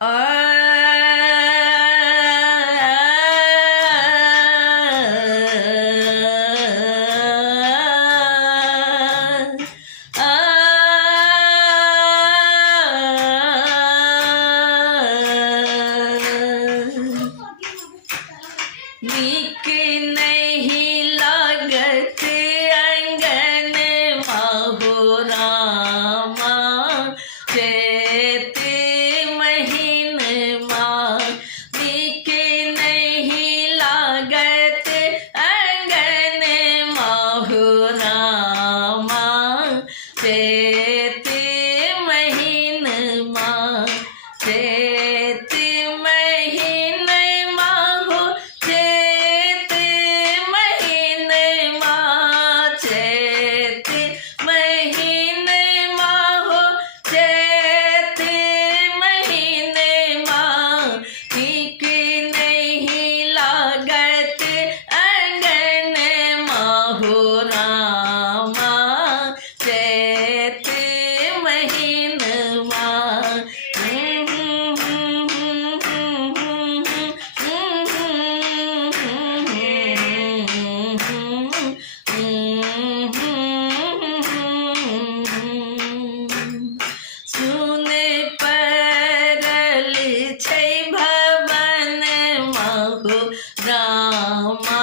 नीक नहीं लागत अंगन माहो रामा, चैत महीन माँ। नीक नहीं लागत अंगन माहो रामा, चैत महीन माँ। चैत महीन माहो, चैत महीन माँ। चैत महीन माहो, चैत महीन माँ। नीक नहीं लागत अंगन माहो रामा, चैत महीन माँ। सुन परल छै भवन माहो रामा,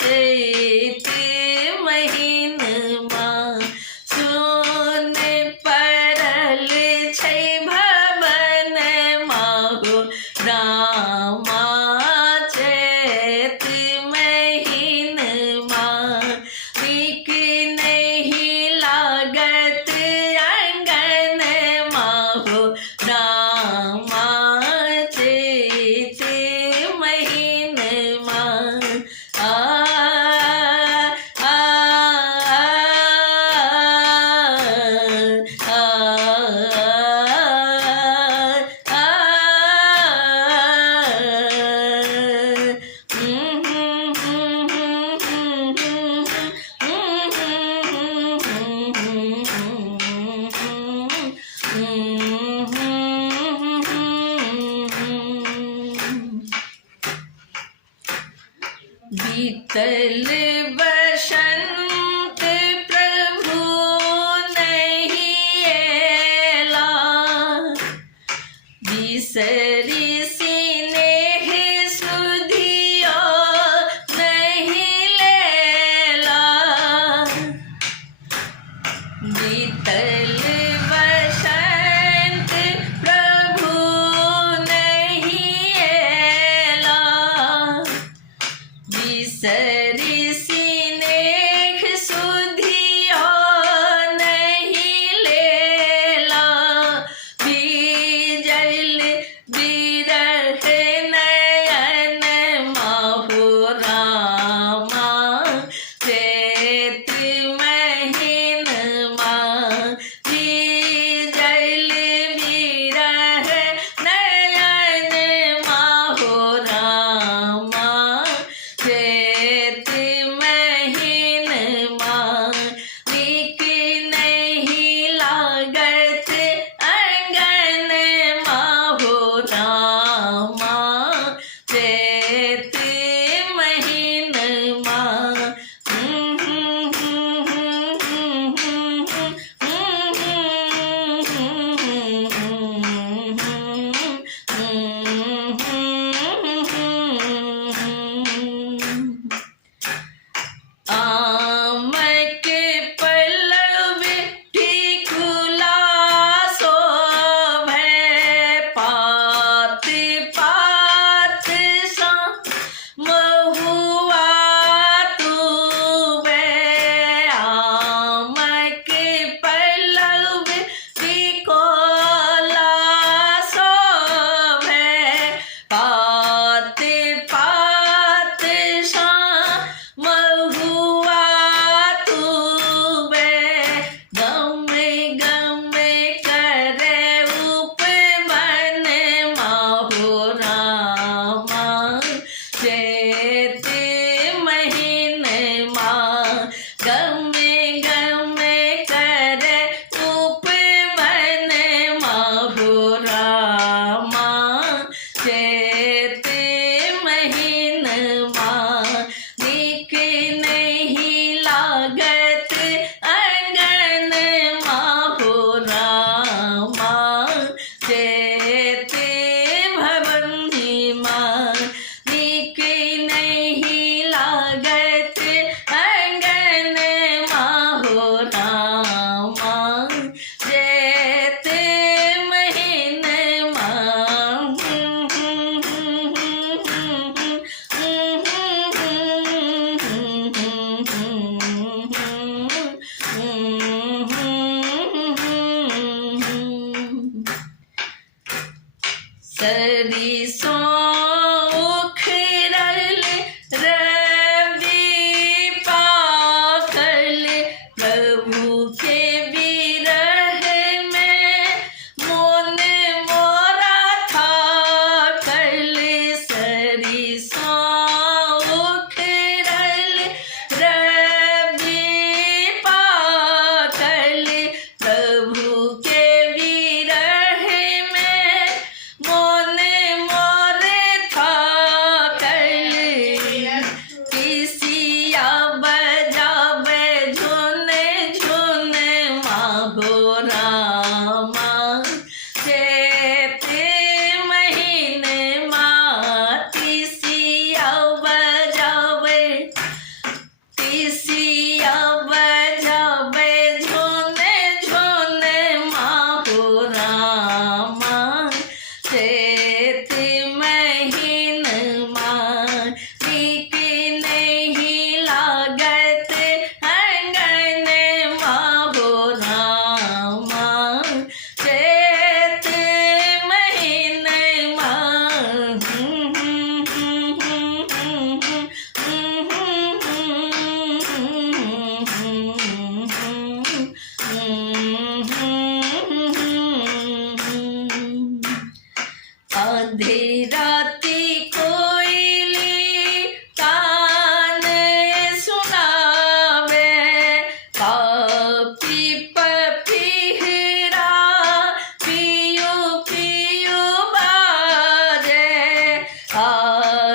चैत महीन माँ। सुन परल छै भवन माहो रामा, चैत महीन माँ। नीक नहीं लागत अंगन माहो रामा, चैत महीन माँ। आ आ बीतल बसंत प्रभु नहीं एला, बिसरी स्नेह सुधियो नहीं लेला। बीतल बसंत प्रभु नहीं एला, बिसरी स्नेह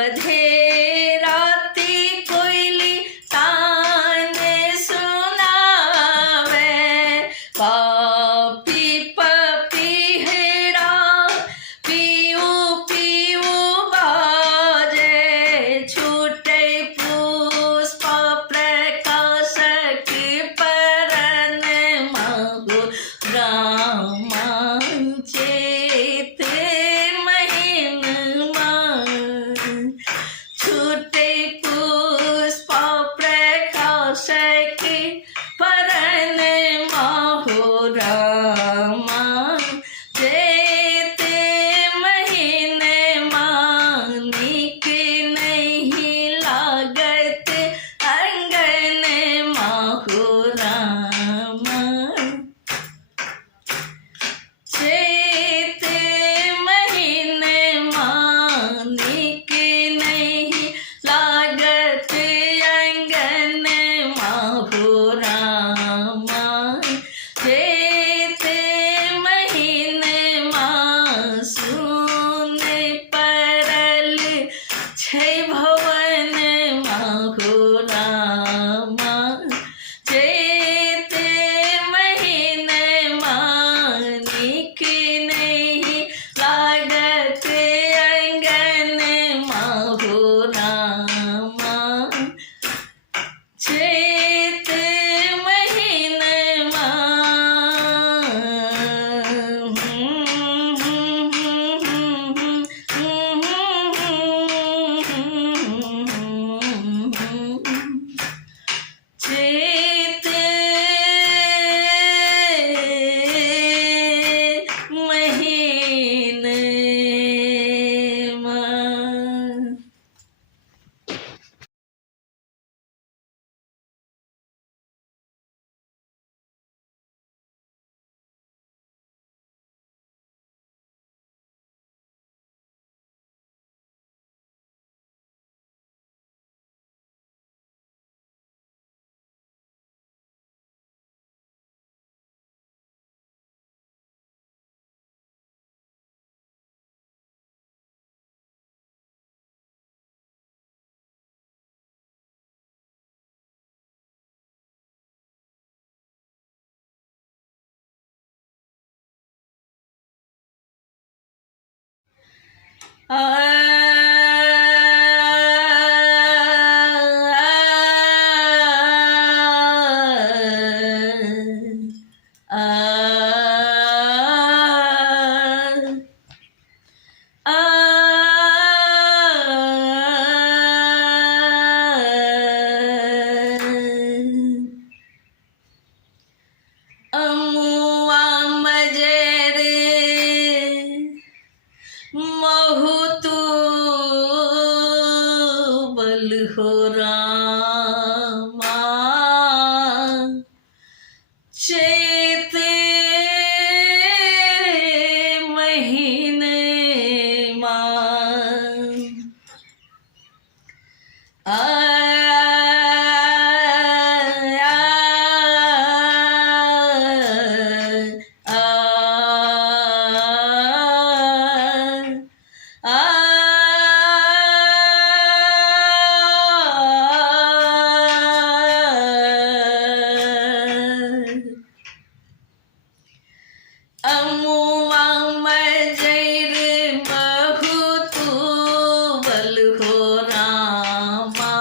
आधे राती कोयली तान सुनावे, पापी पपीहरा पीऊ पीऊ बाजे, छूटे पुष्प प्रकाशक परन महु रामा, चेत महीनमा छूटे पुष्प प्रकाशक परन महु रामा, चेत महीनमा नीक नहीं लागत अंगन महु रामा, चेत महीनमा नीक नहीं लागत अंगन महु रामा, चेत महीनमा सुन परल छै भवन महु रामा, चेत महीनमा नीक नहीं लागत अंगन महु रामा, चेत महीनमा चेत महीनमा। अमुआ मजर महु तू बल हो रामा, चेत महीनमा अमुआ मजर महु तू बल हो रामा,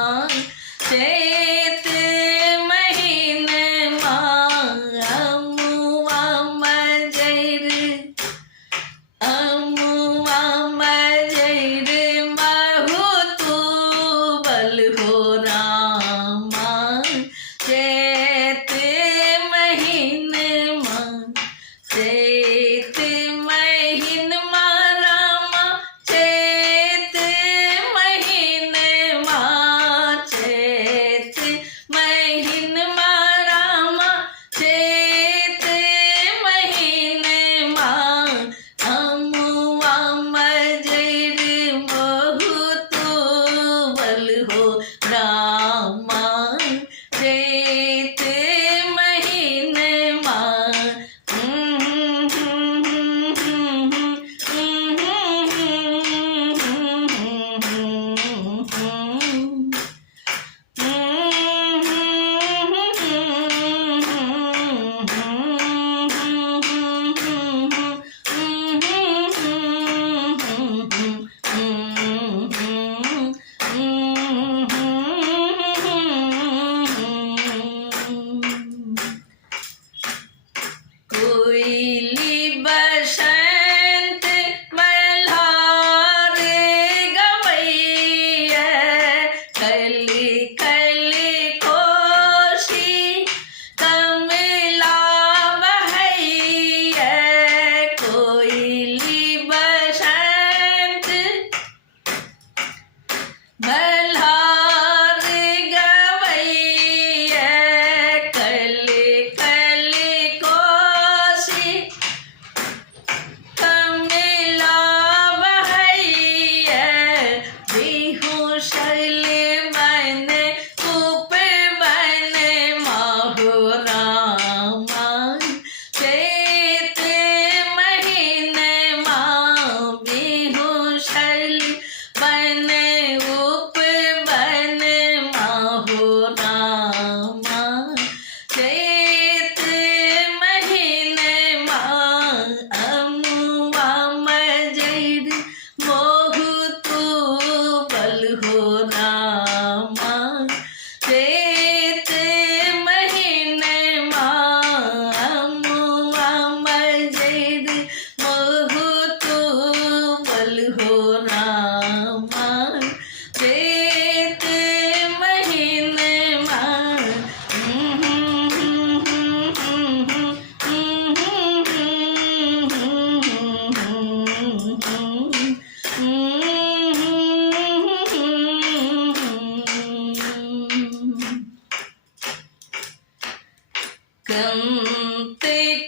कंत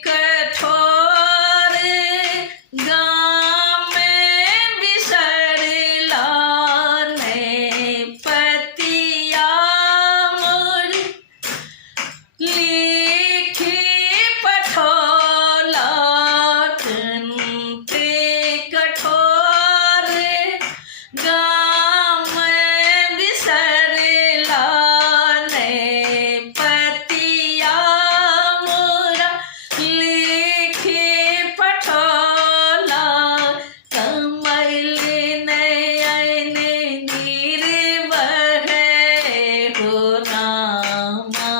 कठोर गाम बिसरला ने पतिया मोर लिखी पठोला कंत कठोर गाम बिसरला ने पतिया मोरा लिखी पठोला कमल नयन निर्वह हो रामा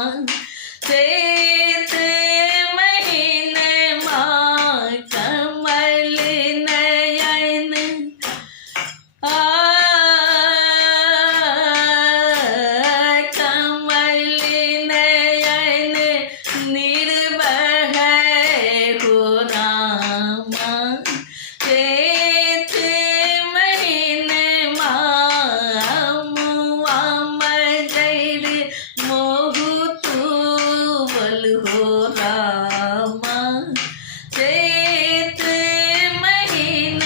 चैत महीन माँ कमल नयन कमल नयन निर्वह हो रामा चैत महीन मुआ मजर मोहु तूवल हो रामा चैत महीन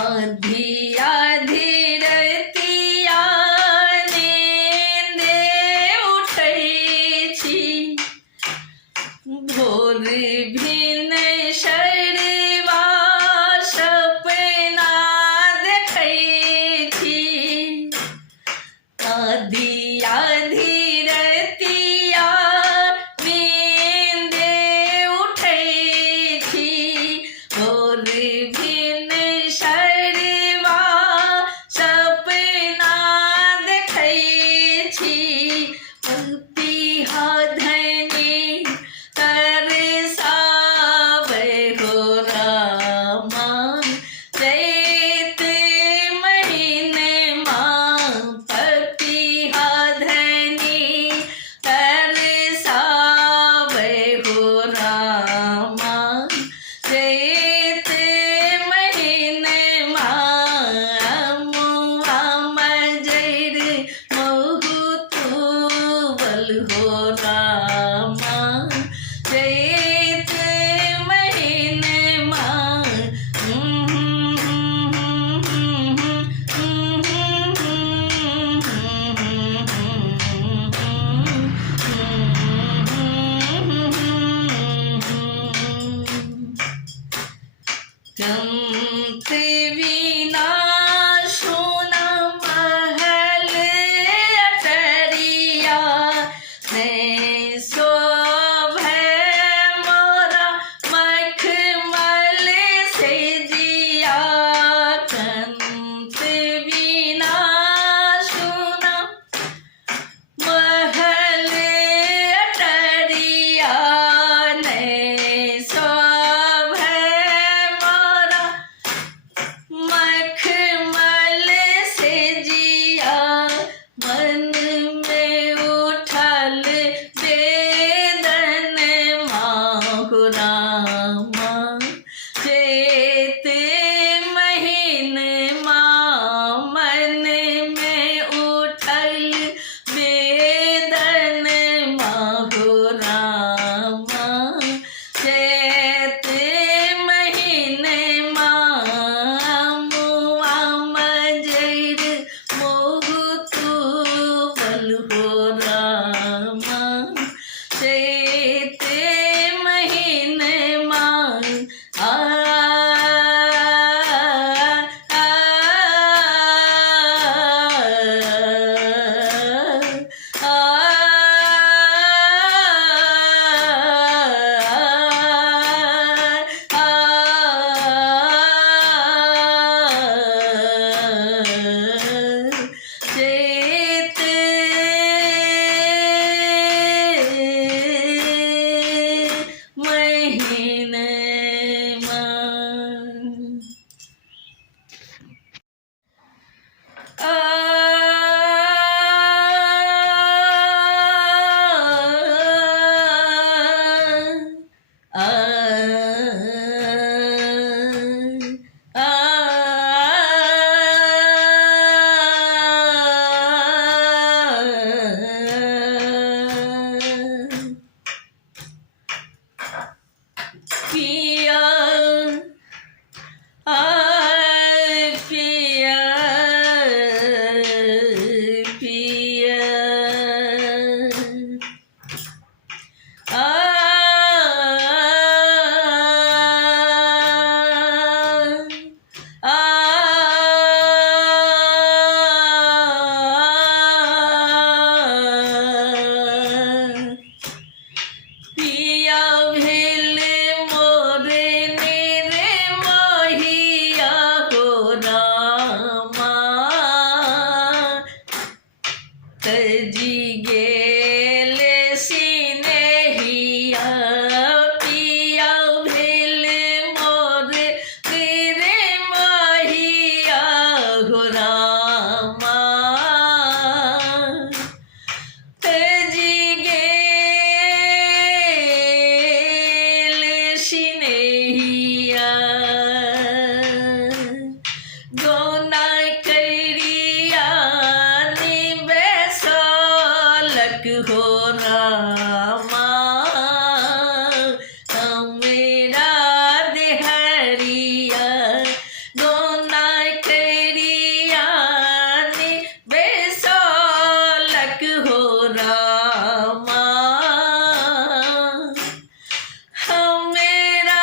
आधी आधी रतिया नींदे उठै छी भोर भिन शरवा सपना देखै छी आधी आधी रतिया नींदे उठै छी भोर भिन शरवा सपना देखै छी पिहा धनी तरसावे हो रामा चैत महीन माँ पपिहा धनी तरसावे हो रामा चैत महीन मुआ मजर मोहु तूवल हो रामा चैत महीन कंत वीणा सुना महल अटरिया ने शोभे मोरा मखमल से जिया कंत वीणा सुना महल अटरिया ने शोभे मोरा मखमल से जिया मन में उठल वेदन माहु रामा चैत महीन मन में उठल वेदन माहु रामा चैत महीन मुआ मजर मोहु तूवल हो रामा चैत महीन आ चैत महीन आ गोना करिया बेसालक हो रामा मेरा देहरिया गोना करिया बेसालक हो रामा मेरा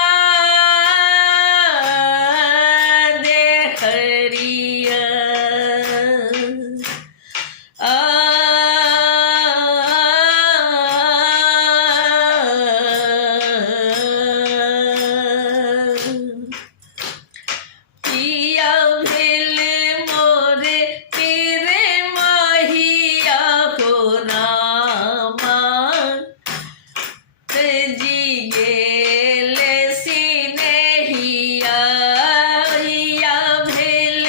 देहरिया पिया भेल मोरे तेरे महिया हो रामा जी गेले सिनेहिया हिया भेल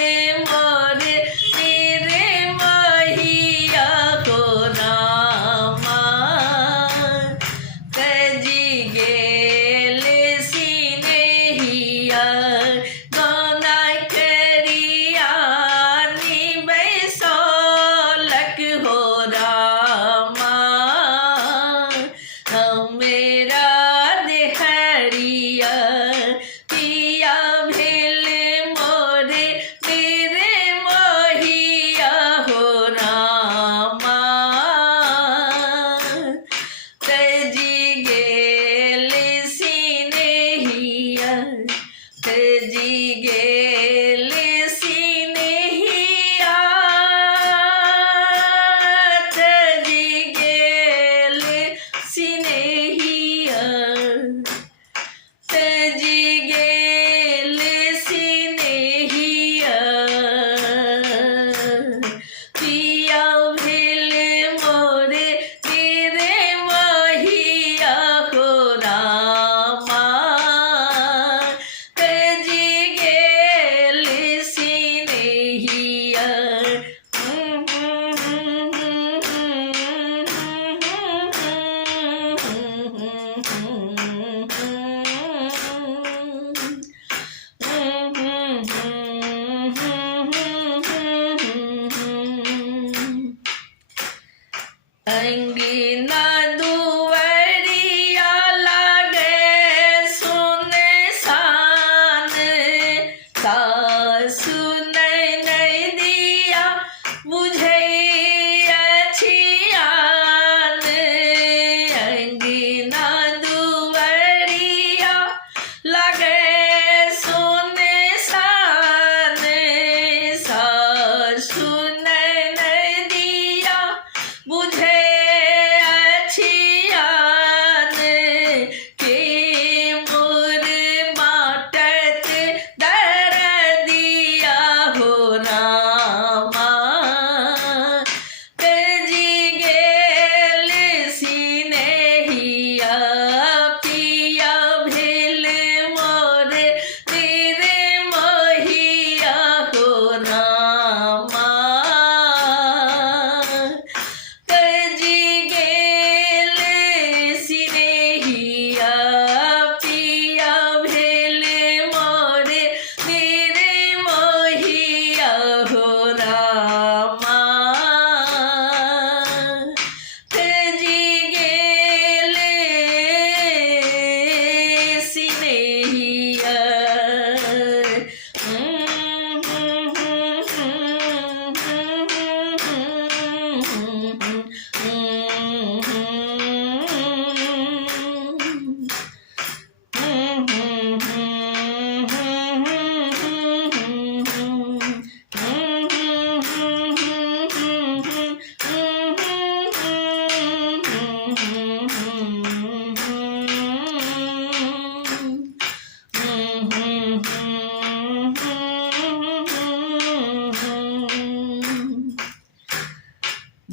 मोरे तेरे महिया हो रामा जी गेले सिनेहिया गोना करिया बैसालक हो रामा मेरा देहरिया पिया भेल मोरे तेरे महिया हो रामा जी गेले सिनेहिया जी गेले सिनेहिया जी गेले सिनेहिया जी गेले सिनेहिया पिया भेल मोरे तेरे महिया हो रामा जी गेले सिनेहिया अंगना दुवरिया लागे सुने सान सासु नहीं दिया बुझे अछियान अंगना दुवरिया लागे सुने सान सासु नहीं दिया बुझे अछियान के मोर बाटत दर दिया हो रामा जी गेल सिनेहिया पिया भेल मोरे तेरे महिया हो रामा जी गेले सिनेहिया पिया भेल मोरे तेरे महिया हो रामा जी गेले सिनेहिया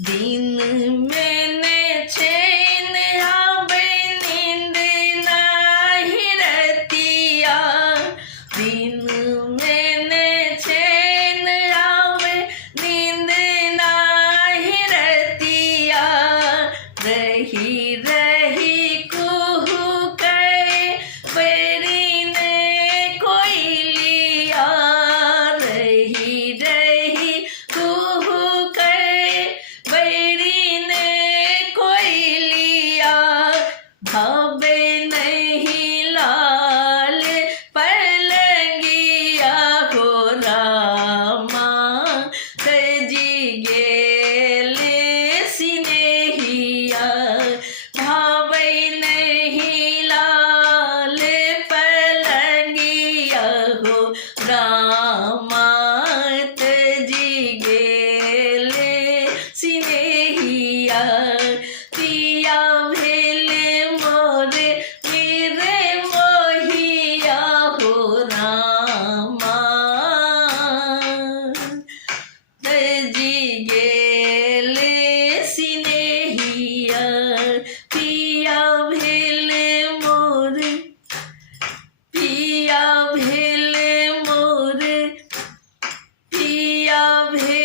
दिन मैंने चैन आवे नींद नहीं रतिया दिन मैंने चैन आवे नींद नहीं रतिया रही रही कुहू करे पेरी ने कोई लिया रही पिया भे